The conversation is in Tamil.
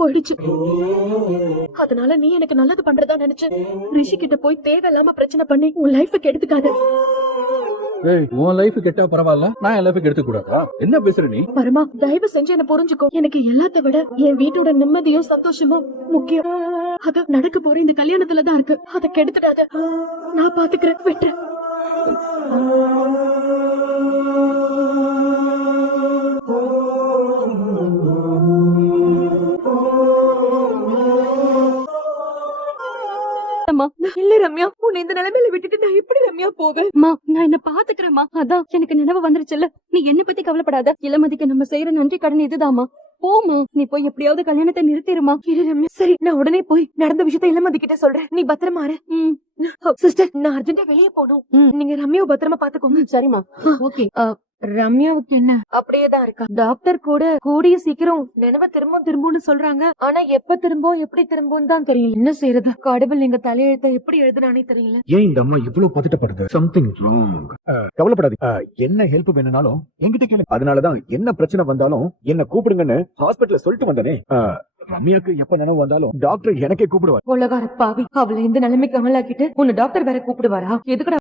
போயிடுச்சு. அதனால நீ எனக்கு நல்லது பண்றதா நினைச்சு ரிஷி கிட்ட போய் தேவையில்லாம பிரச்சனை பண்ணி உன் லைஃபுக்கு எடுத்துக்காத. உன் லைஃப் கெட்டா பரவாயில்ல, நான் என் லைஃபுக்கு எடுத்து கூடாதா? என்ன பேசுற நீ? பரமா, தயவு செஞ்சு என்ன புரிஞ்சுக்கோ. எனக்கு எல்லாத்த விட என் வீட்டோட நிம்மதியும் சந்தோஷமும் முக்கியம். அத நடக்க போற இந்த கல்யாணத்துலதான் இருக்கு. அத கெடுத்துடாத. நான் பாத்துக்கிறேன், விட்டுரு. இல்ல ரம்யா, உன்னை இந்த நிலைமையில விட்டுட்டு நான் எப்படி ரம்யா போவேன்? நான் என்ன பாத்துக்கிறேம்மா. அதான் எனக்கு நினைவு வந்துருச்சுல்ல. நீ என்ன பத்தி கவலைப்படாத. இளமதிக்கு நம்ம செய்யற நன்றி கடன் இதுதாம்மா. போமா, நீ போய் எப்படியாவது கல்யாணத்தை நிறுத்திடுமா. இரு ரம்யா. சரி, நான் உடனே போய் நடந்த விஷயத்த இளமதி கிட்ட சொல்றேன். நீ பத்திரமா இரு. சிஸ்டர், நான் அர்ஜென்ட்டா வெளியே போகணும். நீங்க ரம்யாவை பத்திரமா பாத்துக்கோங்க. சரிம்மா. ஓகே. ரம்யாவுக்கு என்ன? அப்படியேதான் இருக்கா. டாக்டர் கூட கூடிய சீக்கிரம் நினைவை திரும்பும்னு சொல்றாங்க. ஆனா எப்ப திரும்பும் எப்படி திரும்பும் தான் தெரியல. என்ன செய்யறது? கடவுள் எங்க தலையெழுத்த எப்படி எழுதுனானே தெரியல. ஏன் இந்த அம்மா இவ்வளவு பதட்டப்படுது? Something wrong. கவலைப்படாதீங்க. என்ன ஹெல்ப் வேணும்னாலும் என்கிட்ட கேளுங்க. அதனாலதான் என்ன பிரச்சனை வந்தாலும் என்ன கூப்பிடுங்கன்னு ஹாஸ்பிட்டல்ல சொல்லிட்டு வந்தனே. ரம்யாக்கு எப்ப நினைவு வந்தாலும் டாக்டர் எனக்கே கூப்பிடுவார். உலகார பாவி, அவளை இந்த நிலைமைக்கு அமலாக்கிட்டு உன்னை டாக்டர் வேற கூப்பிடுவாரா? எதுக்குடா